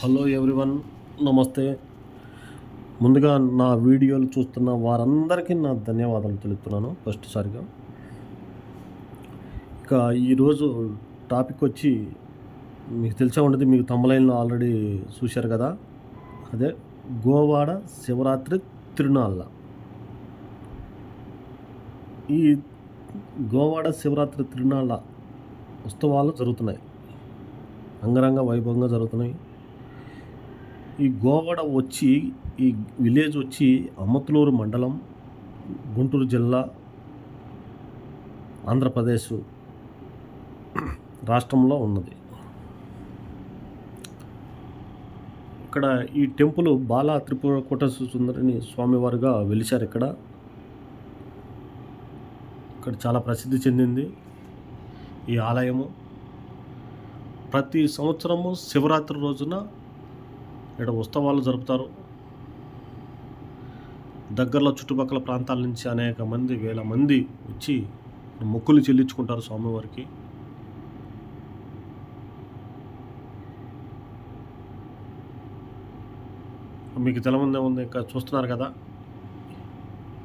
Hello everyone నమస్తే. ముందుగా నా వీడియోలు చూస్తున్న వారందరికీ నా ధన్యవాదాలు తెలుపుతున్నాను ఫస్ట్ సారిగా ఇక ఈరోజు టాపిక్ వచ్చి మీకు తెలిసే ఉండదు మీకు తమ్మలైన్లో ఆల్రెడీ చూశారు కదా. అదే గోవాడ శివరాత్రి తిరునాళ్ళ. ఈ గోవాడ శివరాత్రి తిరునాళ్ళ ఉత్సవాలు జరుగుతున్నాయి. అంగరంగ వైభవంగా జరుగుతున్నాయి. ఈ గోవాడ వచ్చి ఈ విలేజ్ వచ్చి అమ్మతులూరు మండలం గుంటూరు జిల్లా ఆంధ్రప్రదేశ్ రాష్ట్రంలో ఉన్నది. ఇక్కడ ఈ టెంపుల్ బాలా త్రిపుర కోటేశ్వర సుందరిని స్వామివారుగా వెలిచారు ఇక్కడ. ఇక్కడ చాలా ప్రసిద్ధి చెందింది ఈ ఆలయము. ప్రతి సంవత్సరము శివరాత్రి రోజున ఇక్కడ ఉత్సవాలు జరుపుతారు. దగ్గరలో చుట్టుపక్కల ప్రాంతాల నుంచి అనేక మంది వేల మంది వచ్చి మొక్కులు చెల్లించుకుంటారు స్వామివారికి. మీకు తెలవందే ఉంది ఇంకా చూస్తున్నారు కదా.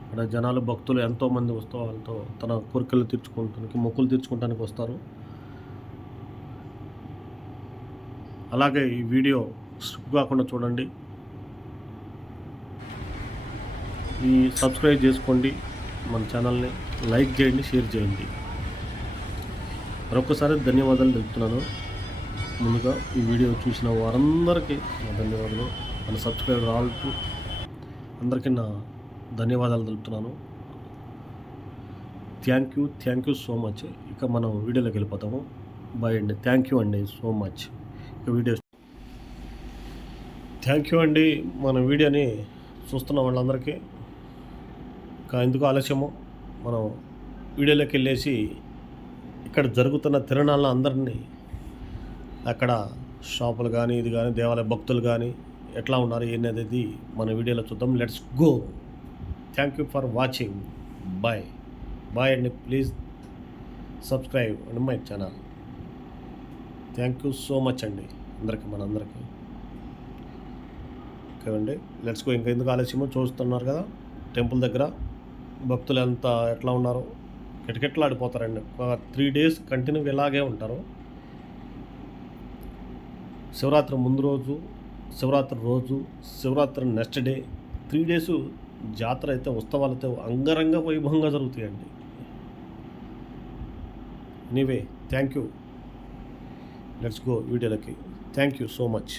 ఇక్కడ జనాలు భక్తులు ఎంతోమంది ఉత్సవాలతో తన కోరికలు తీర్చుకోవటానికి మొక్కులు తీర్చుకోవటానికి వస్తారు. అలాగే ఈ వీడియో స్లిప్ కాకుండా చూడండి. ఈ సబ్స్క్రైబ్ చేసుకోండి. మన ఛానల్ని లైక్ చేయండి షేర్ చేయండి. మరొకసారి ధన్యవాదాలు తెలుపుతున్నాను. ముందుగా ఈ వీడియో చూసిన వారందరికీ నా ధన్యవాదాలు. మన సబ్స్క్రైబర్ ఆల్ అందరికీ నా ధన్యవాదాలు తెలుపుతున్నాను. Thank you thank you so much ఇక మనం వీడియోలోకి వెళ్ళిపోతాము. బాయ్ అండి. థ్యాంక్ యూ అండి సో మచ్ ఇక వీడియో థ్యాంక్ యూ అండి. మన వీడియోని చూస్తున్న వాళ్ళందరికీ. ఇంకా ఎందుకు ఆలస్యము. మనం వీడియోలోకి వెళ్ళేసి ఇక్కడ జరుగుతున్న తిరణాలను అందరినీ అక్కడ షాపులు కానీ ఇది కానీ దేవాలయ భక్తులు కానీ ఎట్లా ఉన్నారు ఏంటనేది మన వీడియోలో చూద్దాం. Let's go thank you for watching bye bye అండి. Please subscribe and my channel thank you so much అండి. అందరికీ మనందరికీ. ఓకేనండి. లెట్స్ గో ఇంకా ఎందుకు ఆలస్యమో చూస్తున్నారు కదా. టెంపుల్ దగ్గర భక్తులు ఎంత ఎట్లా ఉన్నారో. కిటకిట్లాడిపోతారండి. ఒక త్రీ డేస్ కంటిన్యూ ఇలాగే ఉంటారు. శివరాత్రి ముందు రోజు శివరాత్రి రోజు Shivaratri next day three days జాతర అయితే ఉత్సవాలతో అంగరంగ వైభవంగా జరుగుతాయండి. Anyway thank you let's go వీడియోలకి thank you so much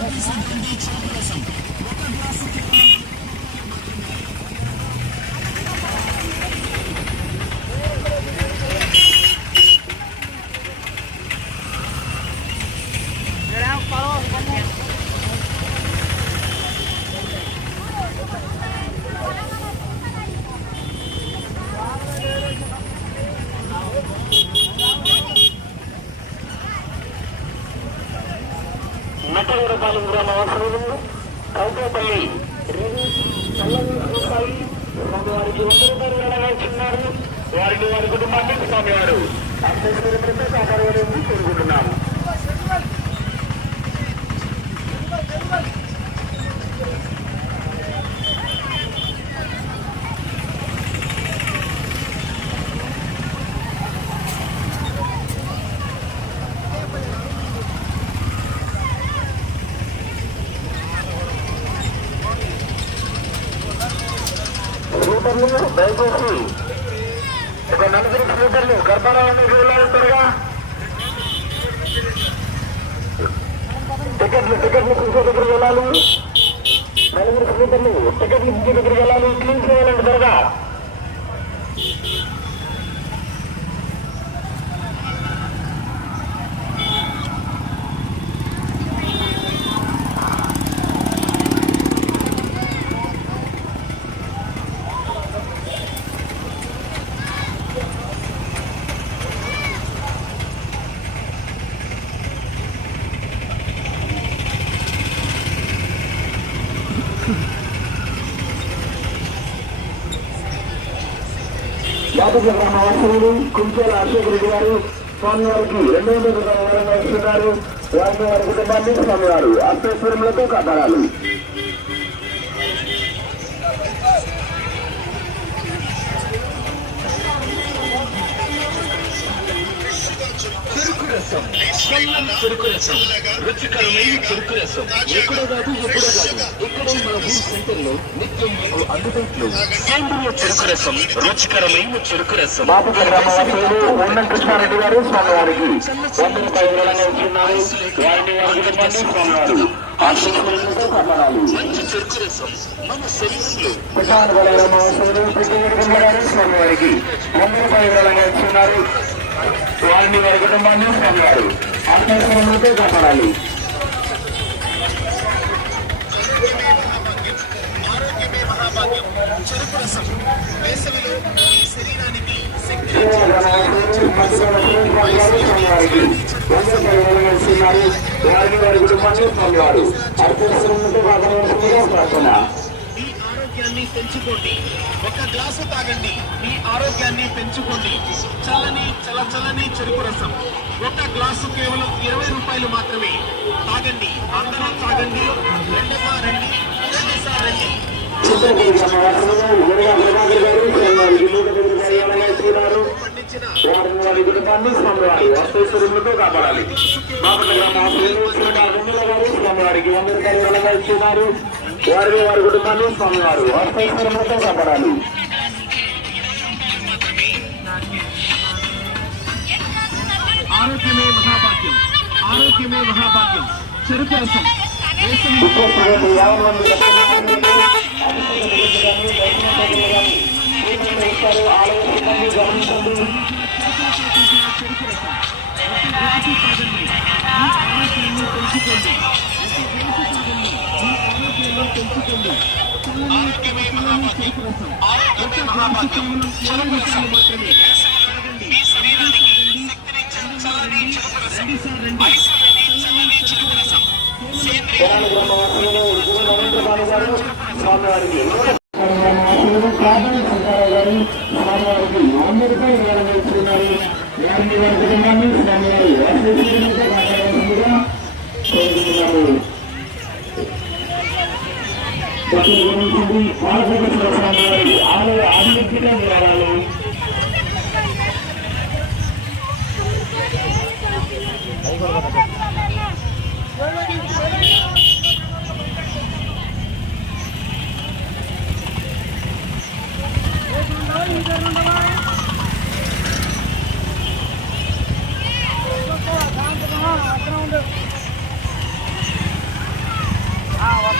Thank you. Kilogram అవసరం కౌకోపల్లి వారికి వంద రూపాయలు నెరవేర్చున్నారు వారికి వారి కుటుంబానికి స్వామివారు అక్షేశ్వర ప్రత్యేక ఆకారం కోరుకుంటున్నాము స్కూటర్లు దయచేసి ఒక నలుగురు స్పీకర్లు గర్భారాన్ని రూలాలు త్వరగా టికెట్లు టికెట్లు చూసే దగ్గర వెళ్ళాలి. నలుగురు స్పీకర్లు టికెట్లు చూసే దగ్గర వెళ్ళాలి. క్లీన్ చేయాలండి త్వరగా యాదవ గ్రామ వాసులు కుంచేల అశోక్ రెడ్డి గారు స్వామివారికి రెండు వందల రూపాయలు ఇస్తున్నారు వారిని వారి కుటుంబాన్ని స్వామివారు అష్టేశ్వరములకు కాపాడాలి. చెరుకు రసం చల్లని చెరుకు రసం రుచికరమైన చెరుకు రసం ఎక్కడో కాదు ఎప్పుడో కాదు. ఇక్కడే మన ఊరు సెంటర్లో నిత్యం మీకు అందుబాటులో. సేంద్రియ చెరుకు రసం రుచికరమైన చెరుకు రసం బాపూజ గ్రామ వాసులు ఉండం కృష్ణారెడ్డి గారు స్వామివారికి వంద రూపాయలు వివరంగా ఇస్తున్నారు వారిని వారి కుటుంబాన్ని స్వామివారు. మంచి చెరుకు రసం మన శరీరంలో. ప్రతినిధి గారు స్వామివారికి వంద రూపాయలు వివరంగా ఇస్తున్నారు వారిని వారి కుటుంబాన్ని స్వామివారు అర్థేశ్వరములతో కాపాడాలి వారిని వారి కుటుంబాన్ని పొందేవారు అర్థవంతంతో కాపాడాల్సిందిగా ప్రార్థన ఆరోగ్యాన్ని పెంచుకోండి. ఒక గ్లాసు తాగండి. మీ ఆరోగ్యాన్ని పెంచుకోండి. చల్లని చల్ల చల్లని చెరుకు రసం. ఒక గ్లాసు కేవలం ఇరవై రూపాయలు మాత్రమే. తాగండి. అందరూ తాగండి. రెండమ్మా రండి. గారు పండించిన కాపాడాలి బాపట్ల గ్రామ వాసులు గారు స్వామివారికి వంద రూపాయలు ఇస్తున్నారు వారిని వారి కుటుంబాన్ని స్వామివారు అర్థేశ్వరులతో కాపాడాలి. ఆరోగ్యమే మహాభాగ్యం. ఆరోగ్యమే మహాభాగ్యం. చెరుకు రసం విశ్వస్తులకు గమనించండి ఆరోగ్యమే మహాభాగ్యం ఆరోగ్యమే మహాభాగ్యం చెరుకు రసం మీ శరీరానికి శక్తినిచ్చే చల్లని చెరుకు రసం ఐశ్వర్యాన్ని చల్లని చెరుకు రసం సేంద్రియ స్వామివారికి ప్రాథమిక శంకరరావు గారు స్వామివారికి భక్తులు గమనించండి బాలకోటేశ్వర స్వామివారి ఆలయ అభివృద్ధిగా నిలవాలి.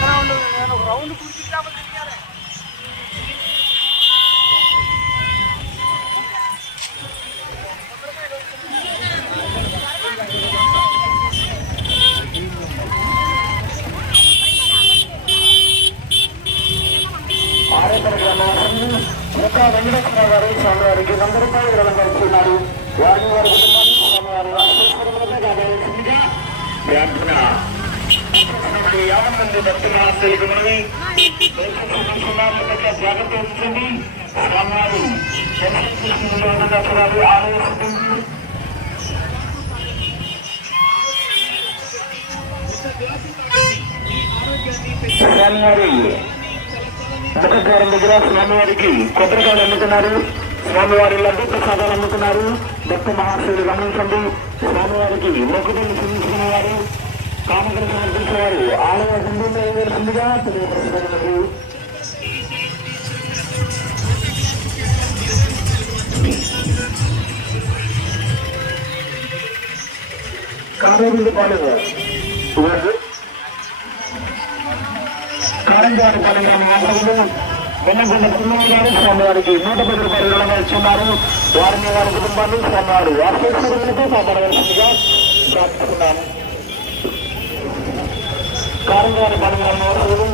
రౌండ్ నేను ఒక రౌండ్ కుడిచిద్దామని తిరిగాను ఆరేపల్లి గ్రామవాసులు ఒక వెంకటేశ్వర గారు స్వామివారికి వంద రూపాయలు వివరంగా ఇస్తున్నారు వారిని వారి కుటుంబాన్ని స్వామివారు అసోసియేషన్లతో కాపాడాల్సిందిగా ప్రార్థన యాభై మంది భక్తుల ఆస్తులకు మనవి జాగ్రత్త ఉంచండి స్వామివారి దర్శనం ఆలయ స్వామివారి ముఖద్వారం దగ్గర స్వామివారికి కొబ్బరికాయలు అమ్ముతున్నారు స్వామివారి లడ్డు ప్రసాదాలు అమ్ముతున్నారు భక్త మహాశయులు గమనించండి. స్వామివారికి మొక్కుబడులు చెల్లించుకునేవారు కానుకలు సమర్పించేవారు ఆలయ గుండెల్లో వేయవలసిందిగా తెలియపరుస్తున్నారు కావేరీ పాలెం కారంగారి పల్లె మాటలు వెన్నగొండ పుల్లయ్య గారు స్వామివారికి నూట పది రూపాయలు ఇస్తున్నారు. వారిని వారి కుటుంబాన్ని స్వామివారు ఆశ్చర్యతో కాపాడవలసిందిగా ప్రార్థిస్తున్నాను. కారంగారి పల్లె మాటలు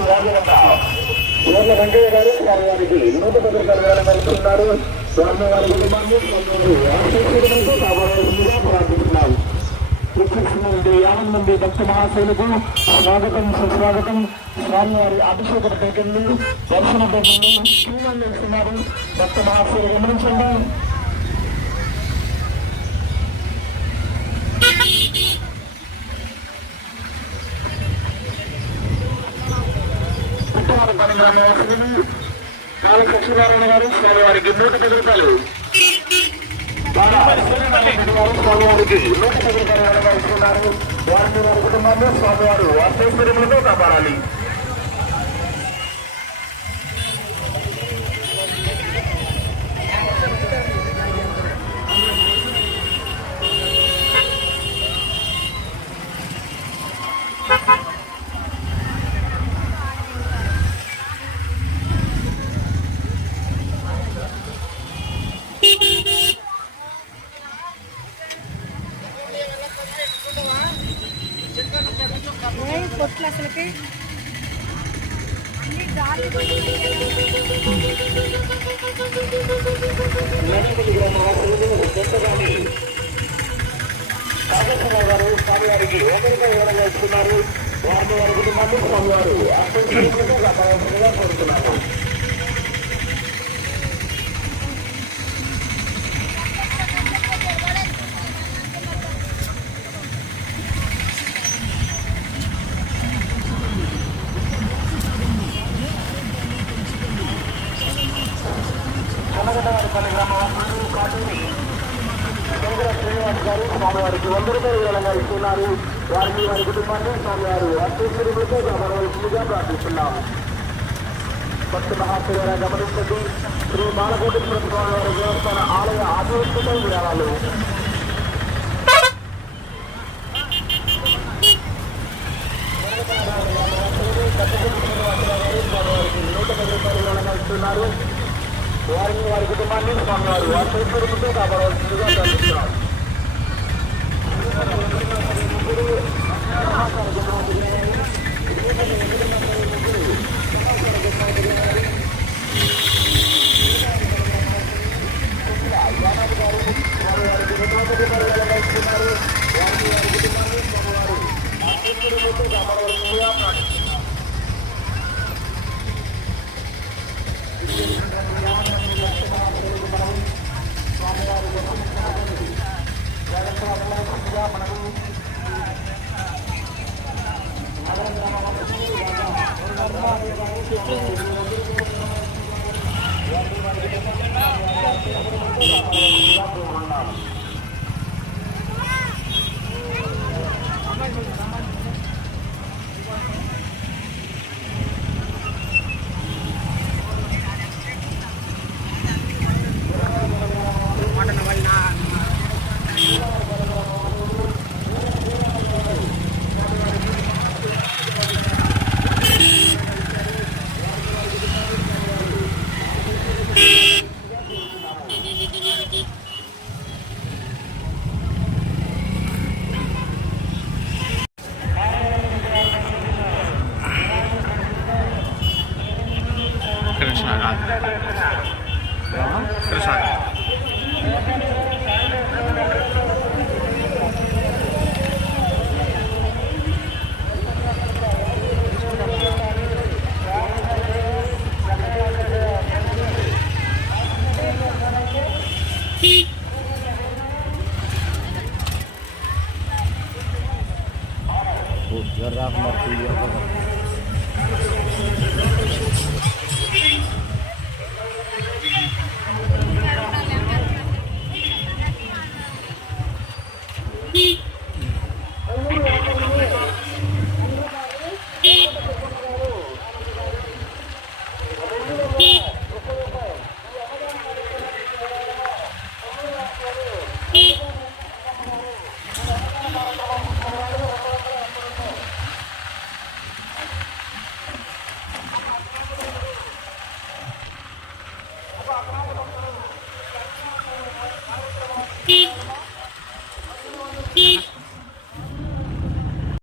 వెంకయ్య గారు స్వామివారికి నూట పది రూపాయలు విలువ ఇస్తున్నారు వారి కుటుంబాన్ని స్వామివారు ఆశ్చర్యతో కాపాడవలసిందిగా యావన్ భక్త మహాశైలకు స్వాగతం సుస్వాగతం. స్వామివారి అభిషేక పేటల్ని దర్శన పేటల్ని క్యూలను ఇస్తున్నారు భక్త మహాశైలు గమనించండి. పని గ్రామవాసులు కాళ సత్యనారాయణ గారు స్వామివారికి నూట పది రూపాయలు స్వామివారికి నూట పది రూపాయలు ఇస్తున్నారు వారి కుటుంబాన్ని స్వామివారు అర్థైశ్వర్యములతో కాపాడాలి. వారిని వారి కుటుంబాన్ని స్వామివారు అర్థైశ్వర్యములతో కాపాడాల్సిందిగా కోరుతున్నారు చల్లగడ్డవారిపల్లి కాటూరి. శ్రీనివాస్ గారు స్వామివారికి వంద రూపాయలు ఇస్తున్నారు. వారిని వారి కుటుంబాన్ని స్వామివారు అత్యవసరములతో గమనవలసిందిగా ప్రార్థిస్తున్నాము భక్త మహాశివర గమనించండి. శ్రీ బాలకోటేశ్వర స్వామి వారి దేవస్థాన ఆలయ ఆధ్వర్యంతో విరాళాలు. నూట పది రూపాయలు ఇస్తున్నారు వారిని వారి కుటుంబాన్ని స్వామివారు అత్యవసరములతో గమనవలసిందిగా ప్రార్థిస్తున్నారు Thank you. కృష్ణ